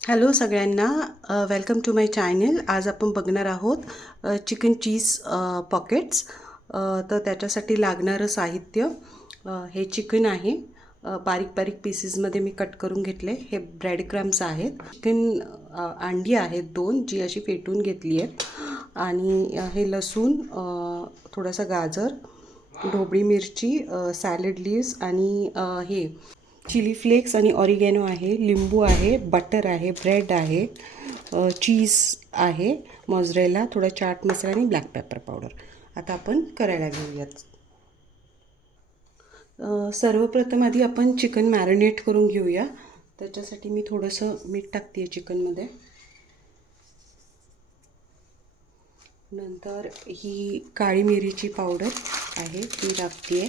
Hello सगळ्यांना, welcome to my channel. आज आपण बघणार आहोत चिकन चीज पॉकेट्स. तर त्याच्यासाठी लागणारं साहित्य हे चिकन आहे. बारीक बारीक पीसेसमध्ये मी कट करून घेतले. हे ब्रेड क्रम्स आहेत. चिकन अंडी आहेत 2 जी अशी फेटून घेतली आहेत. आणि हे लसूण, थोडासा गाजर, ढोबळी मिरची, सॅलड लीव्स आणि हे चिली फ्लेक्स आणि ऑरिगॅनो आहे, लिंबू आहे, बटर आहे, ब्रेड आहे, चीज आहे, मोझरेला, थोडा चाट मसाला आणि ब्लॅक पेपर पावडर. आता आपण करायला घेऊयात. सर्वप्रथम आधी आपण चिकन मॅरिनेट करून घेऊया. त्याच्यासाठी मी थोडंसं मीठ टाकते आहे चिकनमध्ये. नंतर ही काळी मिरीची पावडर आहे ती टाकते आहे.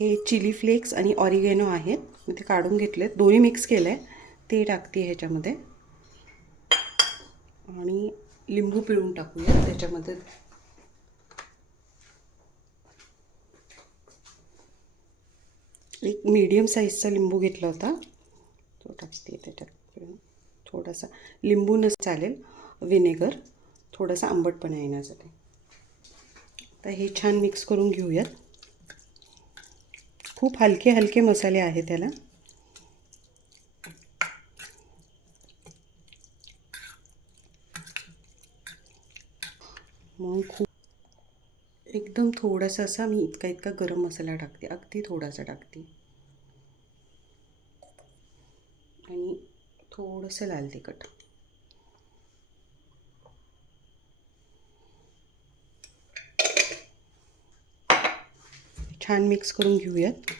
हे चिली फ्लेक्स आणि ऑरिगॅनो आहेत, मी ते काढून घेतलेत, दोन्ही मिक्स केलं आहे, ते टाकते ह्याच्यामध्ये. आणि लिंबू पिळून टाकूया त्याच्यामध्ये. एक मीडियम साईजचा लिंबू घेतला होता, तो टाकते त्याच्यात. थोडासा लिंबू चालेल, विनेगर, थोडासा आंबटपणा येण्यासाठी. तर हे छान मिक्स करून घेऊयात. खूप हलके हलके मसाले आहेत त्याला. मग खूप एकदम थोडासा असा मी इतका इतका गरम मसाला टाकते, अगदी थोडासा टाकते. आणि थोडंसं लाल तिखट. छान मिक्स करून घेऊयात.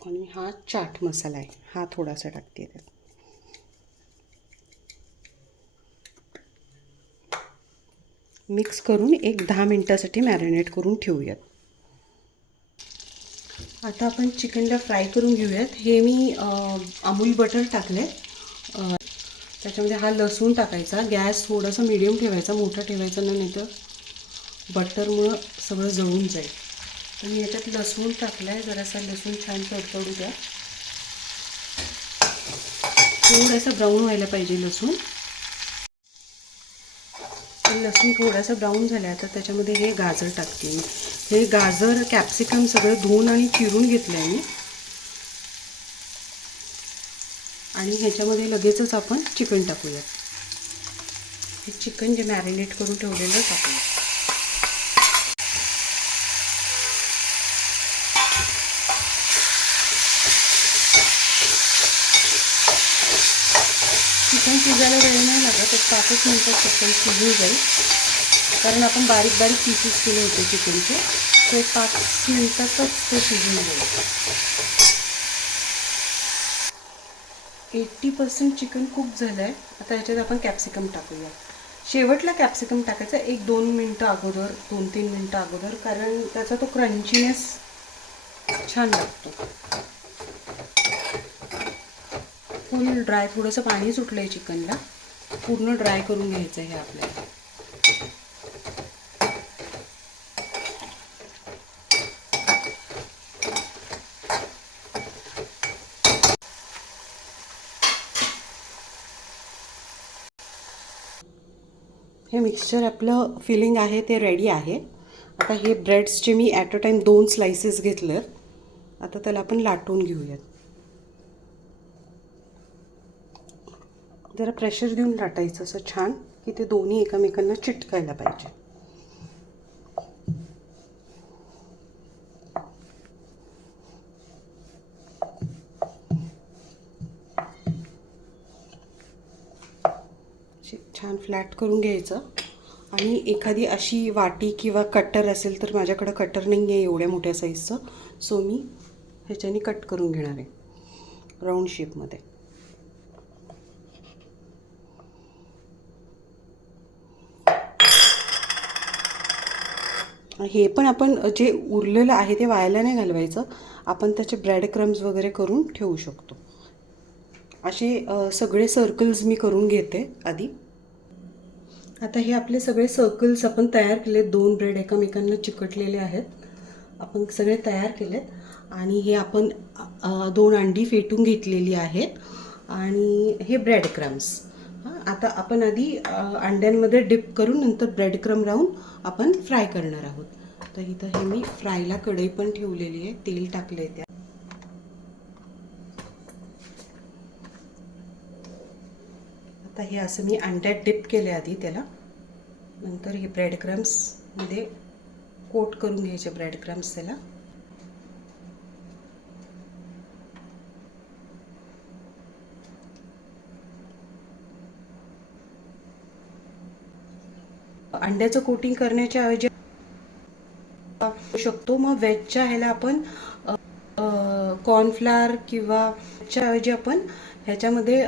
आणि हा चाट मसाला आहे, हा थोडासा टाकते त्यात. मिक्स करून एक 10 मिनटासाठी मॅरिनेट करून ठेवूयात. आता आपण चिकनला फ्राय करून घेऊयात. हे मी अमूल बटर टाकले. त्याच्यामध्ये हा लसूण टाकायचा. गॅस थोडासा मीडियम ठेवायचा, मोठा ठेवायचा नाही तर बटरमुळं सगळं जळून जाईल. तर मी याच्यात लसूण टाकला आहे. जरासा लसूण छान तडतडू द्या. थोडासा ब्राऊन व्हायला पाहिजे लसूण. लसूण थोडासा ब्राऊन झाला तर त्याच्यामध्ये हे गाजर टाकते मी. हे गाजर कॅप्सिकम सगळं धुवून आणि चिरून घेतलं आहे मी. आणि ह्याच्यामध्ये लगेचच आपण चिकन टाकूया. हे चिकन जे मॅरिनेट करून ठेवलेलं टाकूया. चिकन शिजायला वेळ नाही लागत, एक 5 मिनटात चिकन शिजून जाईल. कारण आपण बारीक बारीक पीसेस केले होते चिकनचे, तर 5 मिनटातच ते शिजून जाईल. 80% चिकन कुक झालं आहे. आता ह्याच्यात आपण कॅप्सिकम टाकूया. शेवटला कॅप्सिकम टाकायचा 1-2 मिनटं अगोदर, 2-3 मिनटं अगोदर, कारण त्याचा तो क्रंचीनेस छान लागतो. फुल ड्राय, थोडंसं पाणी सुटलं आहे चिकनला, पूर्ण ड्राय करून घ्यायचं आहे आपल्याला. हे मिक्सचर आपलं फिलिंग आहे ते रेडी आहे. आता हे ब्रेड्सचे मी ॲट अ टाईम 2 स्लाइसेस घेतले. आता त्याला आपण लाटून घेऊयात. जरा प्रेशर देऊन लाटायचं असं छान, की ते दोन्ही एकमेकांना चिटकायला पाहिजे. छान फ्लॅट करून घ्यायचं. आणि एखादी अशी वाटी किंवा कटर असेल तर, माझ्याकडं कटर नाही आहे एवढ्या मोठ्या साईजचं, सो मी ह्याच्याने कट करून घेणार आहे राऊंड शेपमध्ये. हे पण आपण जे उरलेलं आहे ते वायाला नाही घालवायचं, आपण त्याचे ब्रेड क्रम्स वगैरे करून ठेवू शकतो. असे सगळे सर्कल्स मी करून घेते आधी. आता हे आपले सगळे सर्कल्स आपण तयार केले. 2 ब्रेड एकमेकांना चिकटलेले आहेत, आपण सगळे तयार केलेत. आणि हे आपण 2 अंडी फेटून घेतलेली आहेत आणि हे ब्रेड क्रम्स. आता आपण आधी अंड्यांमध्ये डिप करून नंतर ब्रेड क्रम लावून आपण फ्राय करणार आहोत. तर इथं हे मी फ्रायला कढई पण ठेवलेली आहे, तेल टाकलं आहे त्यात. आता हे असं मी अंड्यात डिप केले आधी त्याला, नंतर हे ब्रेड क्रम्समध्ये कोट करून घ्यायचे ब्रेड क्रम्स त्याला. अंड्याचं कोटिंग करण्याच्या ऐवजी शकतो, मग व्हेजच्या ह्याला आपण कॉर्नफ्लावर किंवा ऐवजी आपण ह्याच्यामध्ये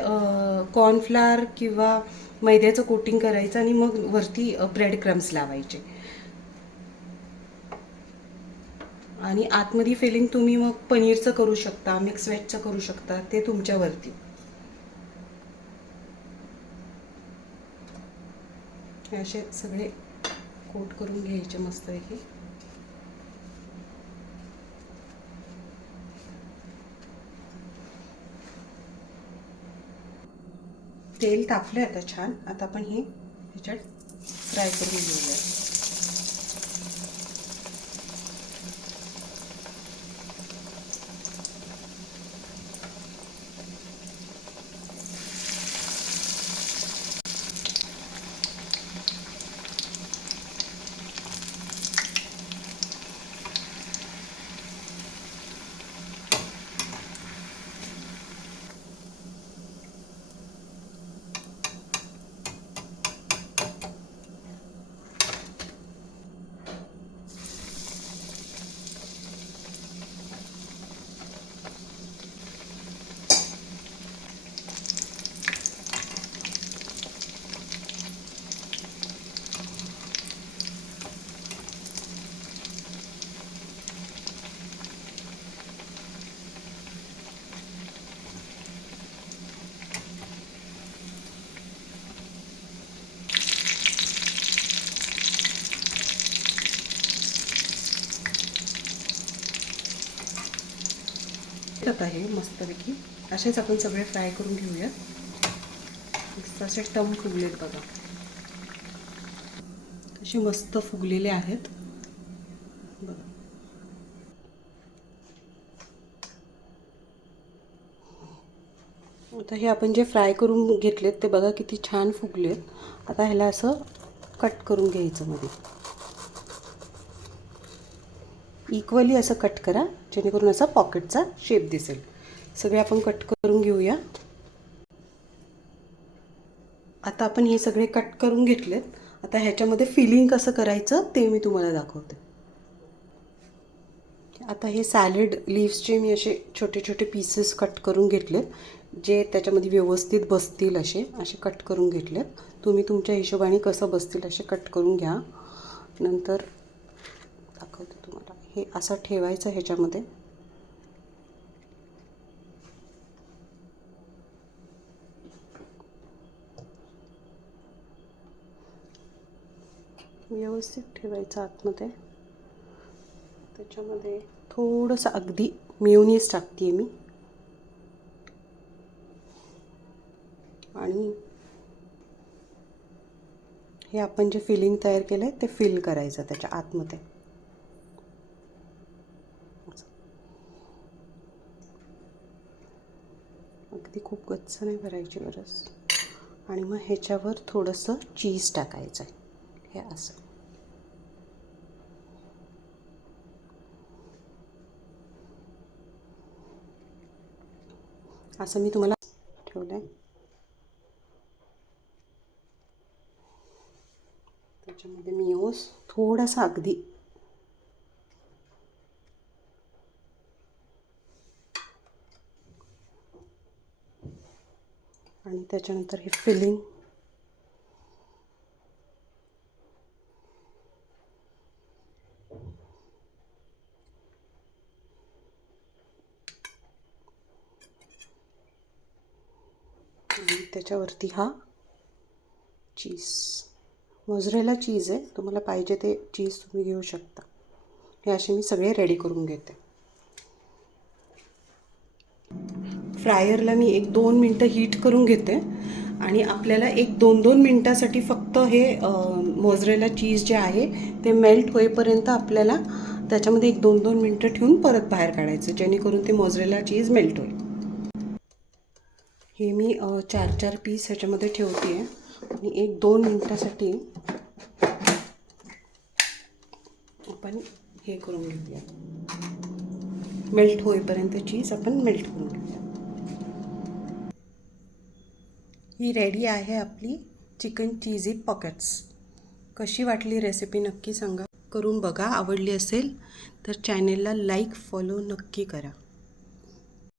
कॉर्नफ्लावर किंवा मैद्याचं कोटिंग करायचं आणि मग वरती ब्रेड क्रम्स लावायचे. आणि आतमध्ये फिलिंग तुम्ही मग पनीरचं करू शकता, मिक्स व्हेजचं करू शकता, ते तुमच्यावरती. हे असे सगळे कोट करून घ्यायचे मस्तपैकी. तेल तापलं आता छान. आता आपण हे ह्याच्यात फ्राय करून घेऊया. आता हे मस्तपैकी असेच आपण सगळे फ्राय करून घेऊया. असे टम फुगलेत बघा, असे मस्त फुगलेले आहेत बघा. आता हे आपण जे फ्राय करून घेतलेत ते बघा किती छान फुगलेत. आता ह्याला असं कट करून घ्यायचं, मध्ये इक्वली असं कट करा, जेणेकरून असा पॉकेटचा शेप दिसेल. सगळे आपण कट करून घेऊया. आता आपण हे सगळे कट करून घेतलेत. आता ह्याच्यामध्ये फिलिंग कसं करायचं ते मी तुम्हाला दाखवते. आता हे सॅलड लीव्सचे मी असे छोटे छोटे पीसेस कट करून घेतलेत, जे त्याच्यामध्ये व्यवस्थित बसतील असे कट करून घेतलेत. तुम्ही तुमच्या हिशोबाने कसं बसतील असे कट करून घ्या. नंतर दाखवते तुम्हाला. हे असं ठेवायचं ह्याच्यामध्ये. व्यवस्थित ठेवायचं आतमध्ये. त्याच्यामध्ये थोडंसं अगदी मेयोनीज टाकते मी, आणि हे आपण जे फिलिंग तयार केलं आहे ते फिल करायचं त्याच्या आतमध्ये. अगदी खूप गच्च नाही भरायची गरज. आणि मग ह्याच्यावर थोडंसं चीज टाकायचं आहे. हे असं असं मी तुम्हाला ठेवलं आहे. त्याच्यामध्ये मिओस थोडासा अगदी, आणि त्याच्यानंतर हे फिलिंग. त्याच्यावरती हा चीज, मोझरेला चीज आहे, तुम्हाला पाहिजे ते चीज तुम्ही घेऊ शकता. हे असे मी सगळे रेडी करून घेते. फ्रायरला मी 1-2 मिनटं हीट करून घेते आणि आपल्याला 1-2 मिनटासाठी फक्त हे मोझरेला चीज जे आहे ते मेल्ट होईपर्यंत आपल्याला त्याच्यामध्ये 1-2 मिनटं ठेवून परत बाहेर काढायचं, जेणेकरून ते मोझरेला चीज मेल्ट होईल. हे मी 4-4 पीस ह्याच्यामध्ये ठेवते आहे आणि 1-2 मिनटासाठी आपण हे करून घेऊया, मेल्ट होईपर्यंत चीज आपण मेल्ट करून घेऊया. ही रेडी आहे आपली चिकन चीजी पॉकेट्स. कशी वाटली रेसिपी नक्की सांगा. करून बघा, आवडली असेल तर चॅनेलला लाईक फॉलो नक्की करा.